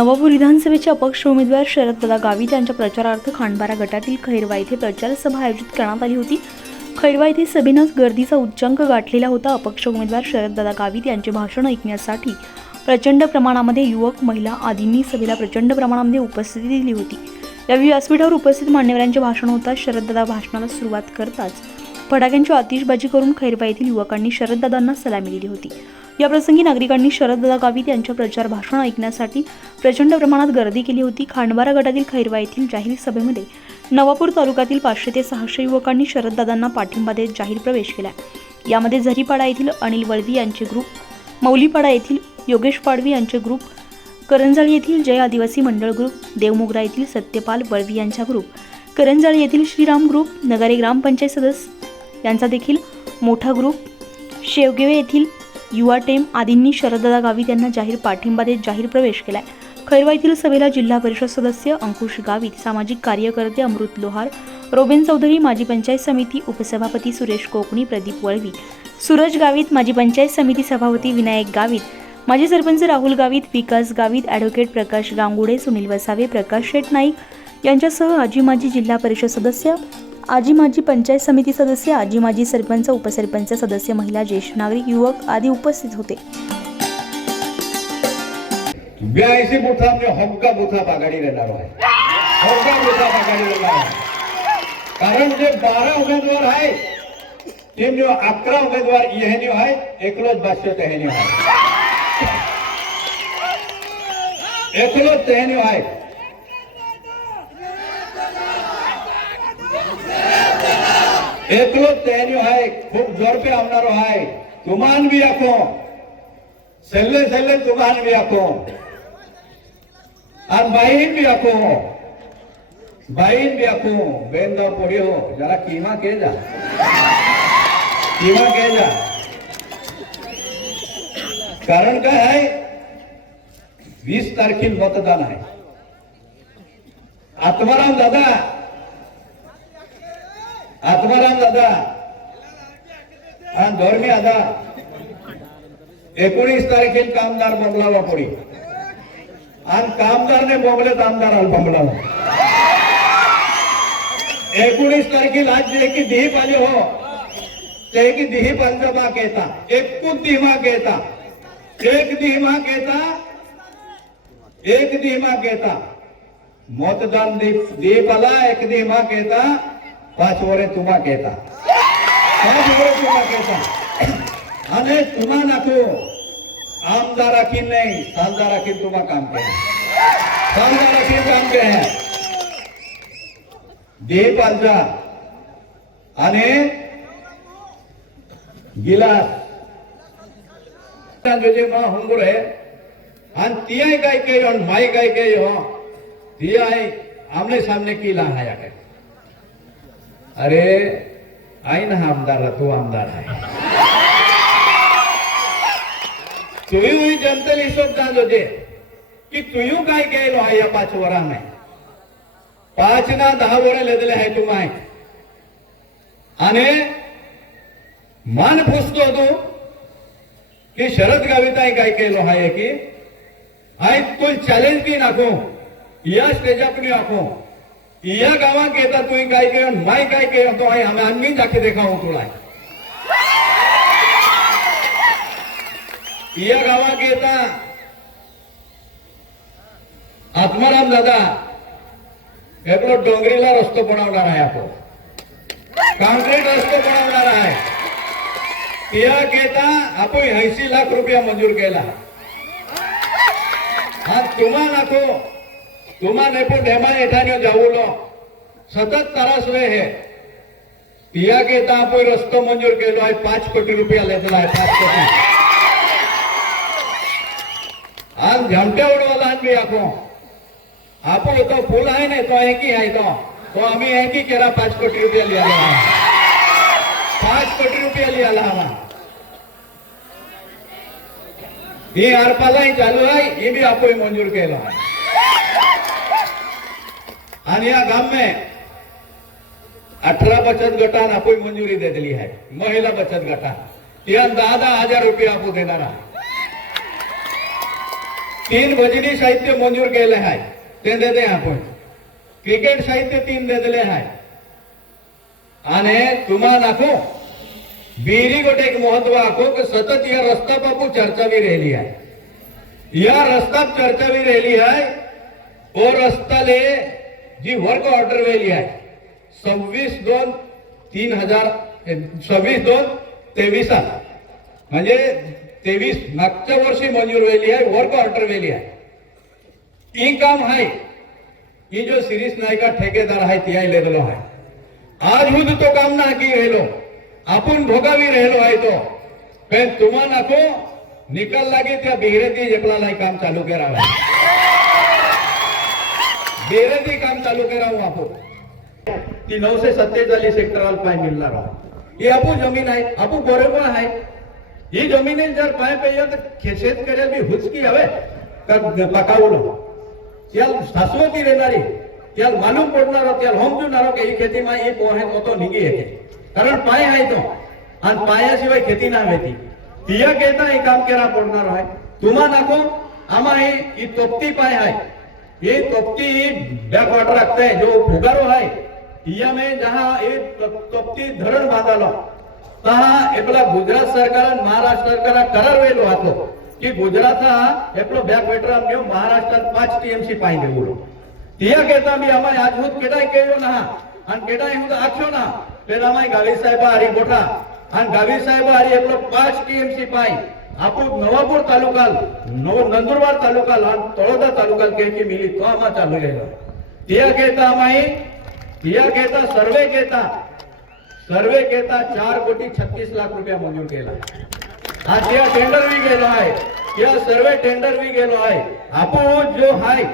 नवापूर विधानसभेचे अपक्ष उमेदवार शरददादा गावित यांच्या प्रचारार्थ खांडबारा गटातील खैरवा येथे प्रचारसभा आयोजित करण्यात आली होती. खैरवा येथे सभेनं गर्दीचा उच्चांक गाठलेला होता. अपक्ष उमेदवार शरददादा गावित यांचे भाषण ऐकण्यासाठी प्रचंड प्रमाणामध्ये युवक महिला आदींनी सभेला प्रचंड प्रमाणामध्ये उपस्थिती दिली होती. या व्यासपीठावर उपस्थित मान्यवरांचे भाषण होताच शरददादा भाषणाला सुरुवात करताच फटाक्यांची आतिषबाजी करून खैरबा येथील युवकांनी शरददादांना सलामी दिली होती. याप्रसंगी नागरिकांनी शरददादा गावित यांच्या प्रचार भाषण ऐकण्यासाठी प्रचंड प्रमाणात गर्दी केली होती. खांडबारा गटातील खैरवा येथील जाहीर सभेमध्ये नवापूर तालुक्यातील पाचशे ते सहाशे युवकांनी शरददादांना पाठिंबा देत जाहीर प्रवेश केला. यामध्ये झरीपाडा येथील अनिल वळवी यांचे ग्रुप मौलीपाडा येथील योगेश पाडवी यांचे ग्रुप करंजाळी येथील जय आदिवासी मंडळ ग्रुप देवमोगरा येथील सत्यपाल वळवी यांचा ग्रुप करंजाळी येथील श्रीराम ग्रुप नगारे ग्रामपंचायत सदस्य यांचा देखील मोठा ग्रुप शेवगेवे येथील युवा टेम आदींनी शरददा गावित यांना जाहीर पाठिंबा देत जाहीर प्रवेश केला आहे खैरवा येथील सभेला जिल्हा परिषद सदस्य अंकुश गावित सामाजिक कार्यकर्ते अमृत लोहार रोबेन चौधरी माजी पंचायत समिती उपसभापती सुरेश कोकणी प्रदीप वळवी सूरज गावित माजी पंचायत समिती सभापती विनायक गावित माजी सरपंच राहुल गावित विकास गावित ॲडव्होकेट प्रकाश गांगुडे सुनील वसावे प्रकाश शेठ नाईक यांच्यासह आजी माजी जिल्हा परिषद सदस्य आजी माजी पंचायत समिती सदस्य आजी माजी सरपंच उपसरपंच सदस्य महिला ज्येष्ठ नागरिक युवक आदी उपस्थित होते. ब्याऐंशी बुथा म्हणजे हक्का बुथा आघाडी देणार आहे. हक्का बुथा आघाडी देणार आहे. कारण जे बारा उमेदवार आहे ते जो अकरा उमेदवार यहेनी आहे एकलोच भाष्य तहेनी आहे. एकलोच तहेनी आहे. एकलो तैनियो है खूप जोर पे आवना रो है तुमान भी आखो सेल्ले सेल्ले तुमान भी आखो और बाईन भी आखो बाईन भी आको बेंदो पड़ी हो जरा कीमा के जा कीमा के जा कारण काय है वीस तारीख की बहुत दाना दादा आत्माराम दादा. आणि धोरणी दादा एकोणीस तारखेन कामदार बंगला पडी आणि कामदारने बोंबलेत आमदाराला बंगला एकोणीस तारखेला आज जे की दिही पाहिजे हो. ते की दिही पंजमा घेता एकूण दिमा घेता एक दिमा केता. एक दिमा केता. मतदान दीप दीपाला एक दिमा केता. पाच वरे तुम्हा घेता पाच वरे तुम्हा घेता आणि तुम्हा नाको. आमदाराकीन नाही सालदाराकीन तुम्हा काम केलं की काम केलं दे आणि गिलास. जे म्हणजे मा हुंगूर आहे. आणि ती आई काय के माई काय के हो? ती आई आमने सामने की या काही अरे आई ना आमदार तू आमदार आहे. तुयू ही जनतेला हिशोब जाण होते की तुयू काय केलो आहे या पाच वरांना? पाच ना दहा वर लेदले आहे तू माय आणि मान फुसतो तू की शरद गाविताय काय केलो आहे की हाय तुल चॅलेंज की नाखो या स्टेजापुनी आखो. या गावात घेता तुम्ही काय केलं माय काय केलं तो आहे. आम्ही आम्ही दाखी देखाव तुला. या गावात येता. आत्माराम दादा एकलो डोंगरीला रस्तो बनवणार आहे आपण. कॉन्क्रीट रस्तो बनवणार आहे. या घेता आपण ऐंशी लाख रुपया मंजूर केला. हा तो तुम्हा नको तुम्हा नेपो ढेमा एठाने जाऊलो. सतत त्रास वे हे. के ता आपण रस्तो मंजूर केलो आहे पाच कोटी रुपया लेतला आहे पाच कोटी. आज झमट्या उडवाला बी आखो. आपण तो फुल आहे ना तो एकी आहे तो. तो आम्ही एकी केला पाच कोटी रुपया लिहायला पाच कोटी रुपया लिहायला हवा ही आरपालाही चालू आहे हे बी आपण मंजूर केला आणि या गाम में अठरा बचत गटान आपण मंजूरी देली दिली महिला बचत गटा या दहा दहा हजार रुपये आपको देणार आहे तीन भजनी साहित्य मंजूर केले आहे. ते देते आपण. क्रिकेट साहित्य तीन देतले आहे. आणि तुम्हा नाखो बिरी गोटे एक महत्त्व आखो की सतत या रस्ता बापू चर्चा भी रेली आहे. या रस्ता चर्चा भी रेली आहे. और रस्ताले जी वर्क ऑर्डर वेली आहे सव्वीस दोन तीन हजार सव्वीस दोन तेवीसा म्हणजे तेवीस मागच्या वर्षी मंजूर वेली आहे वर्क ऑर्डर वेली आहे. ई काम आहे. ही जो शिरीष नायका ठेकेदार आहे ती आई लेलो आहे. आज हुद तो काम ना की राहिलो आपण भोगावी राहिलो आहे तो. पण तुम्हाला नको निकाल लागे त्या बिहरेती जपला काम चालू करावं. बेरेती काम चालू करावं आपण ती नऊशे सत्तेचाळीस हेक्टराल पाय मिळणार ही आपू जमीन आहे आपू बरोबर आहे. ही जमिनी जर पाय पाहिजे तर शेतकऱ्याला बी हुचकी हवे. तर पकावलं त्याला शाश्वती देणारी त्याला मालूम पडणार त्याला समजून की ही खेती मा ही पोहे तो निघी येते. कारण पाय आहे तो. आणि पायाशिवाय खेती ना होती. तिया घेता हे काम केला पडणार आहे. तुम्हा नाको आम्हा ही तोपती पाय आहे. ये तोपती ही बैक वाटर रखते हैं जो फुगारो है इया में जहाँ ये तोपती धरण बांधालो तहा एपला गुजरात सरकार आणि महाराष्ट्र सरकार करार वेलो હતો की गुजरात हा एपलो बैक वाटर आम्ही महाराष्ट्रात पाच टीएमसी पाई देवलो तिया केता बी आम्हा આજહુદ કેડાય કેયો ના અને કેડાય હું આખ્યો ના પેલા અમાય ગાવી સાહેબ હારી ગોઠા અને ગાવી સાહેબ હારી એટલો પાંચ ટીએમસી પાઈ आपण नवापूर तालुका नंदुरबार तालुका तळोदा तालुका घ्यायची मिली तो आम्हा चालू गेला तिया घेता आम्ही तिया घेता सर्वे घेता. सर्वे घेता चार कोटी छत्तीस लाख रुपया मंजूर केला. हा तिया टेंडर मी गेलो आहे. त्या सर्वे टेंडर मी गेलो आहे. आपण जो आहे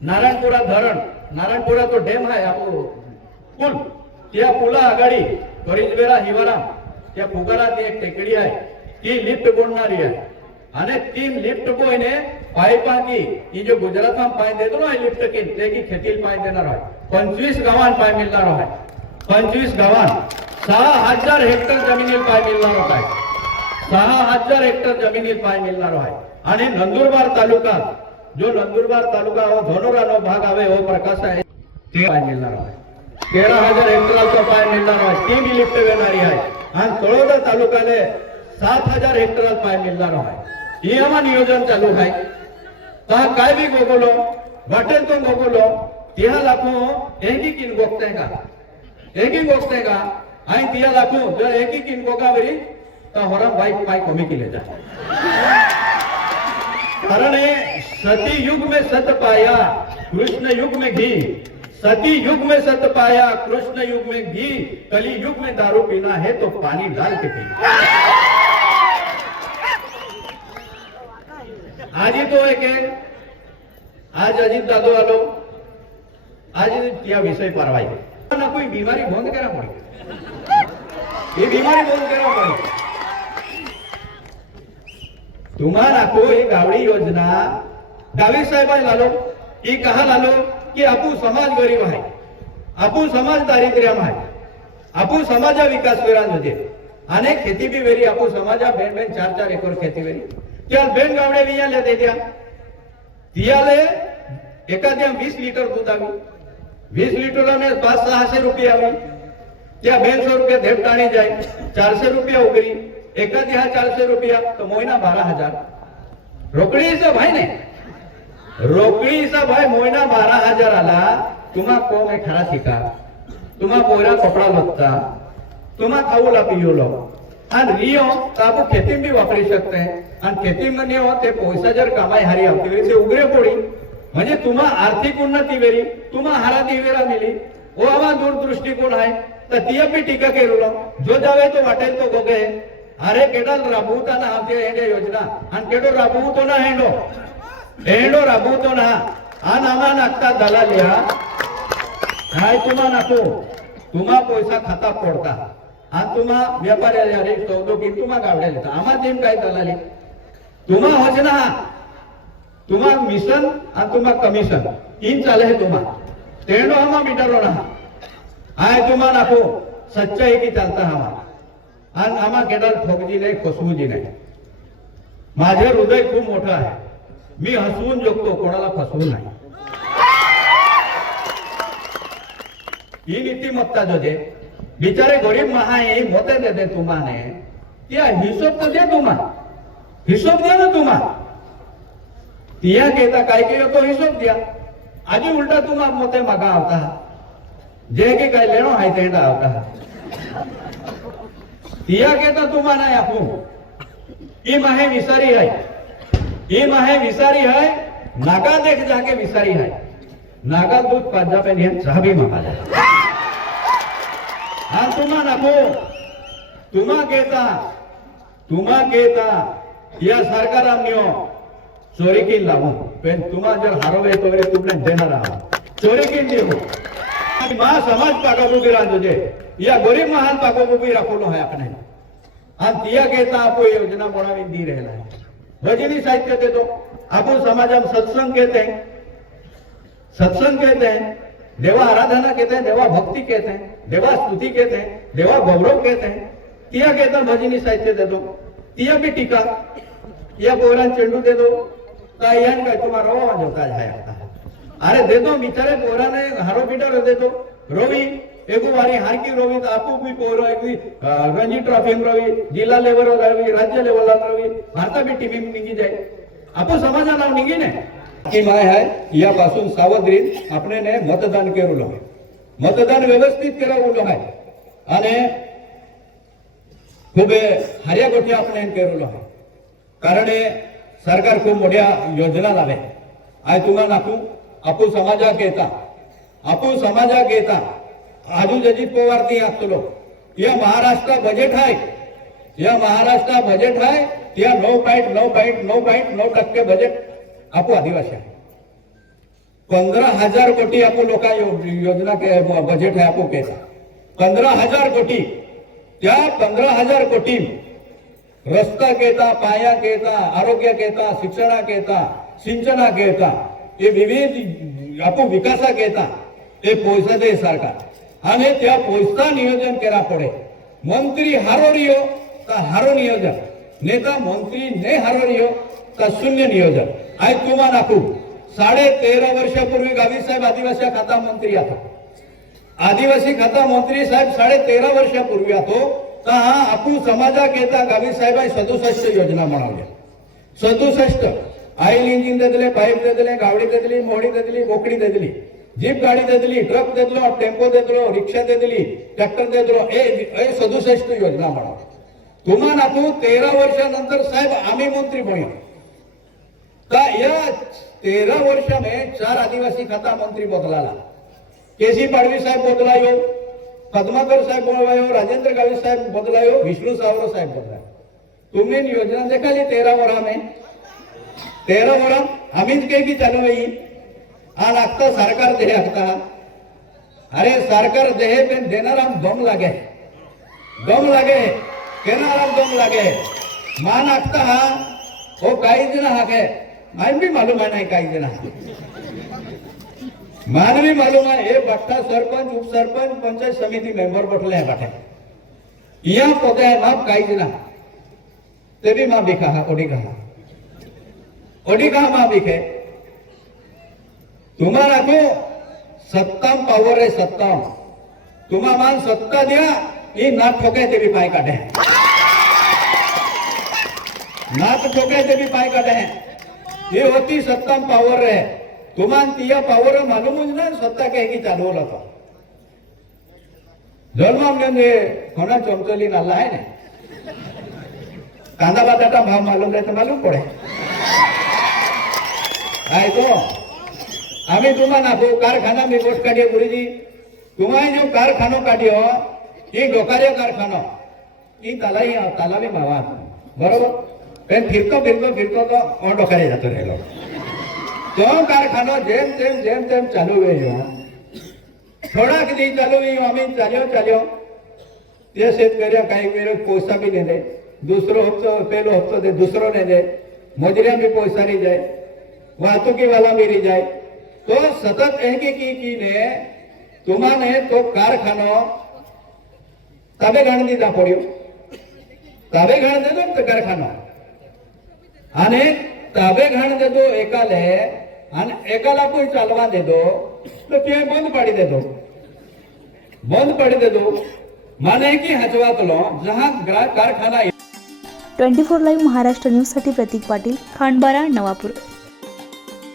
नारायणपुरा धरण नारायणपुरा तो डेम आहे आपण पूल त्या पुला आघाडी करिजबेरा हिवारा त्या फुगारात एक टेकडी आहे. ती लिफ्ट લિફ્ટ आहे. आणि ती लिफ्ट बोयने બોયને પાઇપ પાણી એ જો पाय देतो ना लिफ्ट લિફ્ટ ते की खेतील पाय देणार आहे. पंचवीस गावांना पाय मिळणार आहे. पंचवीस गावांत सहा हजार हेक्टर जमिनीत पाय मिळणार होत. आहे सहा हजार हेक्टर जमिनीत पाय मिळणार आहे आणि नंदुरबार तालुका जो नंदुरबार तालुका हो धनोरानो भाग आहे हो प्रकाश आहे ते पाय मिळणार आहे तेरा हजार हेक्टरचं पाय मिळणार आहे ती मी लिफ्ट घेणारी आहे. आणि तळोदा तालुक्याने सात हजार हेक्टरात पाय मिळणार आहे. हे नियोजन चालू आहे. तर काय बी गोगोलो वाटेल तो गोगोलो तिहा लाखो एक ही किन गोगते का? एक ही गोगते का? आणि तिया लाखो जर एक किन गोका गोगावरी तर होरा बाईक पाय कमी केले जा. कारण हे सती युग में सत पाया कृष्ण युग में घी. सती युग में सत पाया कृष्ण युग में घी. कली युग में दारू पीना है तो पानी डाल के पीना आज ही तो एक है आज अजित दादो आलो आज त्या विषय परवाई ना कोई बीमारी बंद करा पड़ी ये बीमारी बंद करा पड़ी तुम्हाला को ही गावडी योजना गावी साहेबांनी लालो ही कहा लालो की आपू समाज गरीब आहे आपू समाज दारिद्र्यम आहे आपू समाजा विकास वेरान होते अनेक खेती बी वेरी आपू समाजा बेन बेन चार चार एकर खेती वेरी त्या बेन गावड्याने याल्या त्या तियाले एखाद्या वीस लिटर दूध आम्ही वीस लिटरला पाच सहाशे रुपये आम्ही त्या बेनशे रुपये धेप जाय. चारशे रुपया उघडी एखादी हा चारशे रुपया तो मोहिना बारा हजार. रोकडीचा भाई नाही रोकडीचा भाई मोहिना बारा हजार आला. तुम्हा कोम आहे खरा शिका तुम्हा पोयरा कपडा लागता तुम्हा खाऊला पियोलो. आणि रिओ तर आपण खेती बी वापरू शकते. आणि खेतीमध्ये हो ते पैसा जर कमाई हारी आवती वेळी ते उगरे म्हणजे तुम्हा आर्थिक उन्नती वेरी तुम्हा हारा दिवेरा मिली ओ हो, आवा दूरदृष्टिकोन आहे. तर ती बी टीका केलो जो जावे तो वाटेल तो गोगे. अरे केडल राबवता ना आमच्या हेडे योजना. आणि केडो राबवतो ना हेंडो हेंडो राबवतो ना. आणि आम्हा नागता दलालिया काय तुम्हा नाको तुम्हा पैसा खाता पडता आणि तुम्हा व्यापाऱ्याला अरे चौदो की तुम्हा गावड्याला येता आम्हा देम काय दलाली? तुम्हा होच ना तुम्हा मिशन आणि तुम्हा कमिशन. इन चाले है तुम्हा. तेंडो हमा मिटारो ना. आय तुम्हा नाको. सच्चाई की चालता हमा आणि आम्हा केडाल ठोकजी नाही फसवूजी नाही. माझे हृदय खूप मोठं आहे. मी हसवून जगतो कोणाला फसवू नाही. ही नीतिमत्ता जो दे बिचारे गरीब महाए मोते दे दे तुम्हाने. त्या हिशोब तर दे तुम्हाला हिशोब द्या ना तुम्हा तिया घेता काय केलं तो हिशोब द्या. आणि उलटा तुम्हा मोते मागा आवता. जे की काय लेणो हाय ते आवता. तिया घेता तुम्हा नाही आपण. ही माहे विसारी है. ही माहे विसारी है. नागा देख जाके विसारी है. नागा दूध पाजा पे नियम चाह भी मागा जाए हा तुम्हा नको तुम्हा घेता. तुम्हा घेता. या सरकारांनी चोरी केली लागू पण तुम्हा जर हरवे वगैरे तुमने देणार आहात? चोरी केली देऊ आणि महा समाज पाकाबुबी राहतो या गरीब महान पाकाबुबी राखवलो आहे आपण आणि तिया घेता आपण योजना बनावी दी राहिला है भजनी साहित्य देतो आपण समाजात सत्संग घेते सत्संग घेते देवा आराधना घेते देवा भक्ति कहते देवा स्तुति घेते देवा गौरव कहते तिया कहता भजनी साहित्य देतो ती भी टीका. या बोरान चेंडू दे दो तायन का तुम्हारा वो होता है अरे दे दो बेचारे बोरा ने हारो पीटर दे दो रोवी एक बारी हारकी रोवी तो आपू भी पोरो एक रणजी ट्रॉफी में रोवी जिला लेवल वर रोवी राज्य लेवल वर रोवी भारता भी टीम में निघी जाए आपो समाजा नाव निघी ने? की माय है यापासून सावध आपण ने मतदान केलेलं आहे मतदान व्यवस्थित केलेलं आहे आणि खूप हर्या गोष्टी आपण केलेलो आहे कारण हे सरकार खूप मोठ्या योजना लावे। आय तुला दाखवू आपू समाजाक येता आपू समाजाक येता आजू अजित पवार ती आसतलो या महाराष्ट्र बजेट आहे या महाराष्ट्र बजेट आहे या नऊ पॉईंट नऊ पॉईंट नऊ पॉईंट नऊ टक्के बजेट आपू आदिवासी आहे। पंधरा हजार कोटी आपू लोक योजना बजेट आहे आपू केला। पंधरा हजार कोटी त्या पंधरा हजार कोटी रस्ता घेता पाया घेता आरोग्य घेता शिक्षणा घेता सिंचना घेता हे विविध आपण विकासा घेता ते पैसा दे सरकार. आणि त्या पैसा नियोजन केला पडे मंत्री हारो रियो तर हारो नियोजन. नेता मंत्री ने हारो रियो तर शून्य नियोजन. आय तुम्हाला साडे तेरा वर्षापूर्वी गावी साहेब आदिवासी खाता मंत्री आता. आदिवासी खाता मंत्री साहेब साडे तेरा वर्षापूर्वी आतो तर हा आपू समाजाक येता गावी साहेबांनी सदुसष्ट योजना म्हणवल्या सदुसष्ट. आईल इंजिन देतले पाईप देतले गावडी देतली मोडी देतली बोकडी देतली. जीप गाडी देतली ट्रक देतलो टेम्पो देतलो रिक्षा देतली ट्रॅक्टर देतलो हे सदुसष्ट योजना बनवल्या तुम्हा नातू तेरा वर्षानंतर साहेब आम्ही मंत्री बन्यो तर या तेरा वर्ष में चार आदिवासी खाता मंत्री बदलाला. केसी पाडवी साहेब बदलायो पद्माकर साहेब बदलायो राजेंद्र गावी साहेब बदलायो विष्णू सावरो साहेब बदलायो. तुमने योजना देखाली तेरा वरा में? तेरा वरा आम्हीच काही की चालू आहे हा आखता सरकार देहे लागता अरे सरकार देहे पण देणार आम दम लागे. दम लागे देणार आम दम लागे. मान आखता हा हो काही जण हाके माहिती बी मालूम आहे नाही काही जण हा मानवी मालुमा हे ये बट्टा सरपंच उपसरपंच पंचायत समिती मेंबर बटले हैं बाटे या पदे माप काहीच ना ते बी माँ बिका हा ओडी कहा ओडी कहा माँ बिखे तुम्हारा को सत्ताम पावर है सत्ताम. तुम्हा मान सत्ता द्या ही नाक ठोकाय ते बी पाय काढे हैं नाक ठोके ते बी पाय काढे हैं होती सत्ताम पावर है तुम्हाला तिया पावर मालूमच ना स्वतः काय की चालवला तो जन्म म्हणजे कोणा चमचली नाला आहे ना कांदा बटाटा भाव मालूम आहे तर मालूम पडे काय तो आम्ही तुम्हाला नाखो कारखाना मी गोष्ट काढियो गुरुजी तुम्हाला जो कारखानो काढियो ही डोकार्य कारखानो ही तालाही तालावी मावा बरोबर पण फिरतो फिरतो फिरतो तो ओ डोकारे जातो राहिलो तो कारखानो જેમ તેમ જેમ તેમ ચાલુ ગયો થોડાક દી ચાલુ ગયો અમે ચાલ્યો ચાલ્યો તે शेतकऱ्या काही वेळ पैसा बी नाही दे दुसरो हप्तो पेलो हप्तो दे दुसरो नाही दे मजुऱ्या बी पैसा नाही जाय वाहतुकीवाला बी नाही जाय तो सतत एक की की ने तुम्हाने तो कारखानो ताबे घाण दिला पड्यो ताबे घाण दिलो तो कारखानो અને ताबे घाण देतो एकाले आणि एकाला पण चालवा देतो. तर ते बंद पाडी देतो. बंद पाडी देतो. माने की हचवातलो जहा कारखाना ट्वेंटी फोर लाईव्ह महाराष्ट्र न्यूजसाठी प्रतीक पाटील खांडबारा नवापूर.